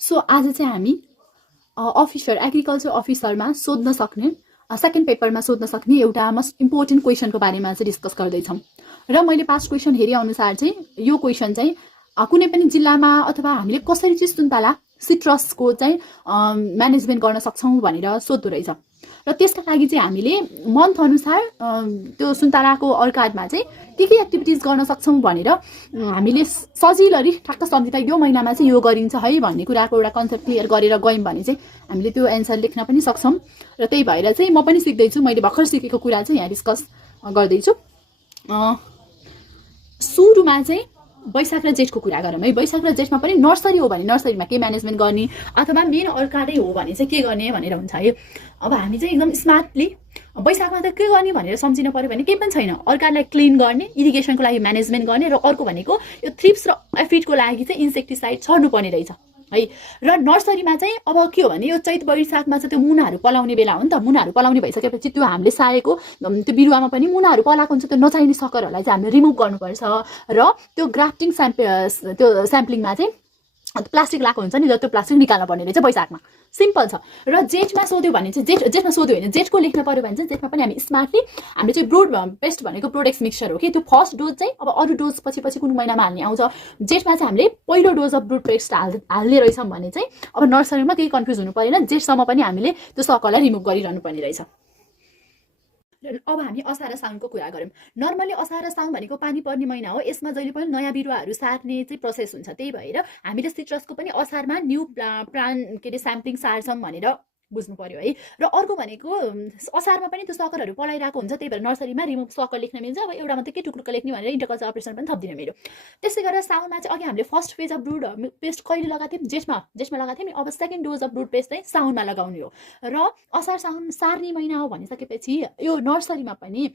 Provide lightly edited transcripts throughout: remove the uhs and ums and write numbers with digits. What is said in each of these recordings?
So आज चाहिँ हामी अफिसर एग्रिकल्चर अफिसरमा सोध्न सक्ने सेकेन्ड पेपरमा सोध्न सक्ने एउटा मोस्ट इम्पोर्टेन्ट क्वेसनको बारेमा चाहिँ डिस्कस गर्दैछौँ। र मैले पास्ट क्वेसन हेरेअनुसार चाहिँ यो क्वेसन चाहिँ कुनै पनि जिल्लामा अथवा हामीले कसरी चाहिँ सुन्तला सिट्रसको चाहिँ म्यानेजमेन्ट गर्न सक्छौँ भनेर सोध्दो रहेछ। र त्यसका लागि चाहिँ हामीले मन्थ अनुसार त्यो सुन्तलाको अर्काडमा चाहिँ के एक्टिभिटिज गर्न सक्छौँ भनेर हामीले सजिलरी ठ्याक्क सम्झिँदा यो महिनामा चाहिँ यो गरिन्छ है भन्ने कुराको एउटा कन्सेप्ट क्लियर गरेर गयौँ भने चाहिँ हामीले त्यो एन्सर लेख्न पनि सक्छौँ। र त्यही भएर चाहिँ म पनि सिक्दैछु, मैले भर्खर सिकेको कुरा चाहिँ यहाँ डिस्कस गर्दैछु। सुरुमा चाहिँ वैशाख र जेठको कुरा गरौँ है। वैशाख र जेठमा पनि नर्सरी हो भने नर्सरीमा के म्यानेजमेन्ट गर्ने अथवा मेन अर्काडै हो भने चाहिँ के गर्ने भनेर हुन्छ है। अब हामी चाहिँ एकदम स्मार्टली वैशाखमा त के गर्ने भनेर सम्झिनु पर्यो भने केही पनि छैन। अर्काडलाई क्लिन गर्ने, इरिगेसनको लागि म्यानेजमेन्ट गर्ने, र अर्को भनेको यो थ्रिप्स र एफिडको लागि चाहिँ इन्सेक्टिसाइड छर्नु पर्ने रहेछ है। र नर्सरीमा चाहिँ अब के हो भने यो चैत वैशाखमा चाहिँ त्यो मुनाहरू पलाउने बेला हो नि त। मुनाहरू पलाउने भइसकेपछि त्यो हामीले सारेको त्यो बिरुवामा पनि मुनाहरू पलाएको हुन्छ, त्यो नचाहिने सकरहरूलाई चाहिँ हामीले रिमुभ गर्नुपर्छ। र त्यो ग्राफ्टिङ त्यो स्याम्पलिङमा चाहिँ प्लास्टिक लगाएको हुन्छ नि, त्यो प्लास्टिक निकाल्न पर्ने रहेछ वैशाखमा। सिम्पल छ। र जेठमा सोध्यो भने चाहिँ जेठमा सोध्यो भने जेठको लेख्न पर्यो भने चाहिँ जेठमा पनि हामी स्मार्टली हामीले चाहिँ ब्रोड पेस्ट भनेको प्रोडेक्स मिक्सचर हो कि त्यो फर्स्ट डोज चाहिँ अब अरू डोज पछि कुन महिनामा हाल्ने आउँछ। जेठमा चाहिँ हामीले पहिलो डोज अफ ब्रोड पेस्ट हाल्ने रहेछौँ भने चाहिँ अब नर्सरीमा केही कन्फ्युज हुनु परेन, जेठसम्म पनि हामीले त्यो सकरलाई रिमुभ गरिरहनु पर्ने रहेछ। अब हामी असार र साउनको कुरा गरौँ। नर्मली असार र साउन भनेको पानी पर्ने महिना हो, यसमा जहिले पनि नयाँ बिरुवाहरू सार्ने चाहिँ प्रोसेस हुन्छ। त्यही भएर हामीले सिट्रसको पनि असारमा न्यू प्लान्ट स्याम्पलिङ सार्छौँ भनेर बुझ्नु पर्यो है। र अर्को भनेको असारमा पनि त्यो सकरहरू पलाइरहेको हुन्छ, त्यही भएर नर्सरीमा रिमुभ सकर लेख्न मिल्छ। अब एउटा मात्रै के टुक्रुको लेख्ने भनेर इन्टरकल्चर अपरेसन पनि थप्दिनँ मेरो। त्यसै गरेर साउनमा चाहिँ अघि हामीले first phase of Brut paste कहिले लगाएको थियौँ? जेठमा लगाएको थियौँ नि। अब second dose of Brut paste चाहिँ साउनमा लगाउने हो। र असार साउन सार्ने महिना हो भनिसकेपछि यो नर्सरीमा पनि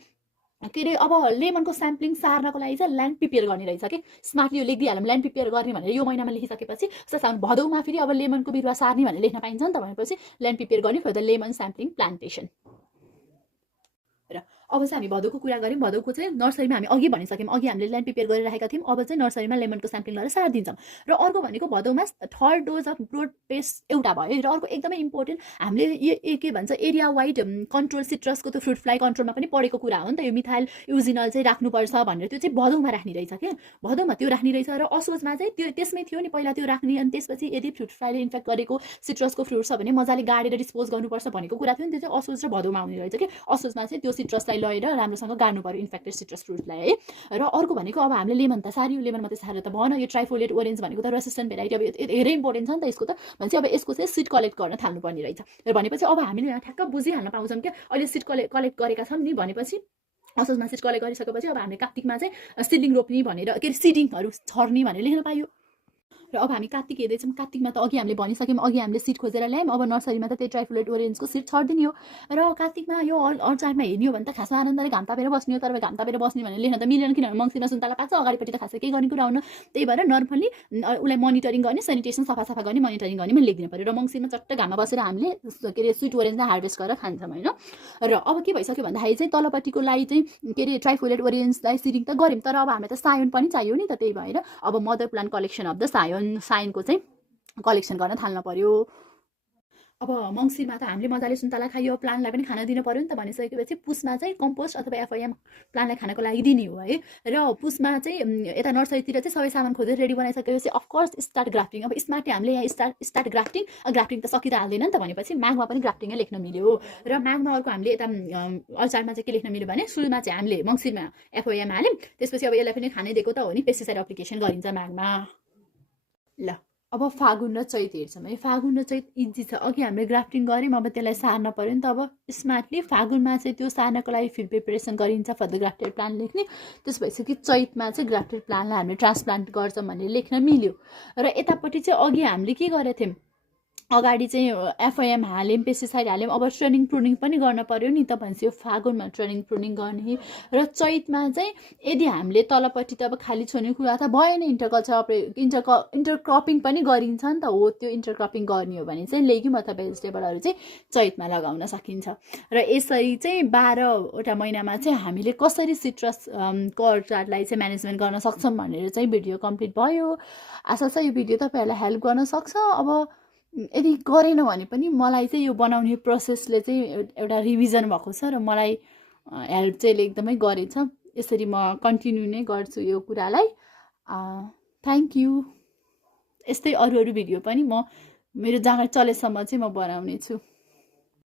के अरे अब लेमनको स्याम्पलिङ सार्नको लागि चाहिँ ल्यान्ड प्रिपेयर गर्ने रहेछ कि स्मार्टली यो लेखिदिइहालौँ ल्यान्ड प्रिपेयर गर्ने भनेर यो महिनामा लेखिसकेपछि साउन भदौमा फेरि अब लेमनको बिरुवा सार्ने भनेर लेख्न पाइन्छ नि त। भनेपछि ल्यान्ड प्रिपेयर गर्ने for the lemon sapling plantation. र अब चाहिँ हामी भदौको कुरा गऱ्यौँ। भदौको चाहिँ नर्सरीमा हामी अघि भनिसक्यौँ, अघि हामीले ल्यान्ड प्रिपेयर गरिरहेका थियौँ। अब चाहिँ नर्सरीमा लेमनको स्याम्पलिङ गरेर सारिदिन्छौँ। र अर्को भनेको भदौमा third dose of Bordeaux paste एउटा भयो। र अर्को एकदमै इम्पोर्टेन्ट हामीले के भन्छ एरिया वाइड कन्ट्रोल सिट्रसको त्यो फ्रुट फ्लाइ कन्ट्रोलमा पनि पढेको कुरा हो नि त। यो मिथाइल युजिनल चाहिँ राख्नुपर्छ भनेर त्यो चाहिँ भदौमा राख्ने रहेछ क्या, भदौमा त्यो राख्ने रहेछ। र असोजमा चाहिँ त्यो त्यसमै थियो नि पहिला त्यो राख्ने, अनि त्यसपछि यदि फ्रुट फ्लाइले इन्फेक्ट गरेको सिट्रसको फ्रुट छ भने मजाले गाडेर डिस्पोज गर्नुपर्छ भनेको कुरा थियो नि। त्यो चाहिँ असोज र भदौमा आउने रहेछ कि असोजमा चाहिँ त्यो सिट्रसलाई लगेर राम्रोसँग गाड्नु पर्यो इन्फेक्टेड सिट्रस फ्रुटलाई है। र अर्को भनेको अब हामीले लेमन त सार्यो, लेमन मात्रै सारेर त भएन। यो ट्राइफोलेट ओरेन्ज भनेको त रेसिस्टेन्ट भेराइटी, अब धेरै इम्पोर्टेन्ट छ नि त यसको त। भनेपछि अब यसको चाहिँ सिड कलेक्ट गर्न थाल्नुपर्ने रहेछ। र भनेपछि अब हामीले यहाँ ठ्याक्क बुझिहाल्न पाउँछौँ क्या अहिले सिड कलेक्ट गरेका छौँ नि भनेपछि असोजमा सिड कलेक्ट गरिसकेपछि अब हामीले कार्तिकमा चाहिँ सिडलिङ रोप्ने भनेर के अरे सिडिङहरू छर्ने भनेर लेख्न पाइयो। र अब हामी कार्तिक हेर्दैछौँ। कार्तिकमा त अघि हामीले भनिसक्यौँ, अघि हामीले सिड खोजेर ल्यायौँ। अब नर्सरीमा त त्यही ट्राइफोलेट ओरेन्जको सिड छरिदिने हो। र कार्तिकमा यो अचारमा हेर्ने हो भने त खासमा आनन्दले घाम तापेर बस्ने हो। तर घाम तापेर बस्ने भनेर लेख्न त मिलेन, किनभने मङ्सिरमा सुन्तला पाक्छ, अगाडिपट्टि त खासै केही गर्ने कुरा हुन। त्यही भएर नर्मली उसलाई मोनिटरिङ गर्ने, सेनिटेसन सफा गर्ने, मोनिटरिङ गर्ने मैले लेखिदिनु पऱ्यो। र मङ्सिरमा चट्ट घाममा बसेर हामीले के अरे स्विट ओरेन्जलाई हार्भेस्ट गरेर खान्छौँ होइन। र अब के भइसक्यो भन्दाखेरि चाहिँ तलपट्टिको लागि चाहिँ के अरे ट्राइफोलेट ओरेन्जलाई सिडिङ त गऱ्यौँ, तर अब हामीलाई त सायोन पनि चाहियो नि त। त्यही भएर अब mother plant collection of the साइनको चाहिँ कलेक्सन गर्न थाल्न पर्यो। अब मङ्सिरमा त हामीले मजाले सुन्तला खायो, प्लान्टलाई पनि खाना दिनु पर्यो नि त। भनिसकेपछि पुसमा चाहिँ कम्पोस्ट अथवा एफआइएम प्लान्टलाई खानको लागि दिने हो है। र पुसमा चाहिँ यता नर्सरीतिर चाहिँ सबै सामान खोजेर रेडी बनाइसकेपछि अफकोर्स स्टार्ट ग्राफ्टिङ। अब स्मार्टली हामीले यहाँ स्टार्ट ग्राफ्टिङ त सकिँदा हाल्दैन नि त। भनेपछि माघमा पनि ग्राफ्टिङै लेख्न मिल्यो। र माघमा अर्को हामीले यता अचारमा चाहिँ के लेख्न मिल्यो भने सुरुमा चाहिँ हामीले मङ्सिरमा एफआइएम हाल्यौँ, त्यसपछि अब यसलाई पनि खानै दिएको त हो नि, पेस्टिसाइड एप्लिकेसन गरिन्छ माघमा। ल अब फागुन र चैत हेर्छौँ है। फागुन र चैत इजी छ, अघि हामीले ग्राफ्टिङ गऱ्यौँ, अब त्यसलाई सार्न पऱ्यो नि त। अब स्मार्टली फागुनमा चाहिँ त्यो सार्नको लागि फिल्ड प्रिपेरेसन गरिन्छ फर द ग्राफ्टेड प्लान्ट लेख्ने। त्यस भइसक्यो चैतमा चाहिँ ग्राफ्टेड प्लान्टलाई हामीले ट्रान्सप्लान्ट गर्छौँ भनेर लेख्न मिल्यो। र यतापट्टि चाहिँ अघि हामीले के गरेको थियौँ अगाडि चाहिँ एफआइएम हाल्यौँ, पेस्टिसाइड हाल्यौँ, अब ट्रेनिङ प्रुनिङ पनि गर्न पर्यो नि त भनेपछि यो फागुनमा ट्रेनिङ प्रुनिङ गर्ने र चैतमा चाहिँ यदि हामीले तलपट्टि त अब खाली छोड्ने कुरा त भएन, इन्टरक्रपिङ पनि गरिन्छ नि त, हो त्यो इन्टरक्रपिङ गर्ने हो भने चाहिँ लेग्युम अथवा भेजिटेबलहरू चाहिँ चैतमा लगाउन सकिन्छ। र यसरी चाहिँ 12वटा महिनामा चाहिँ हामीले कसरी सिट्रस कर्टालाई चाहिँ म्यानेजमेन्ट गर्न सक्छौँ भनेर चाहिँ भिडियो कम्प्लिट भयो। आशा छ यो भिडियो तपाईँहरूलाई हेल्प गर्न सक्छ। अब यदि गरेन भने पनि मलाई चाहिँ यो बनाउने प्रोसेसले चाहिँ एउटा रिभिजन भएको छ र मलाई हेल्प चाहिँ एकदमै गरेछ। यसरी म कन्टिन्यू नै गर्छु यो कुरालाई। Thank you. यस्तै अरू भिडियो पनि म मेरो जाँगर चलेसम्म चाहिँ म बनाउने छु।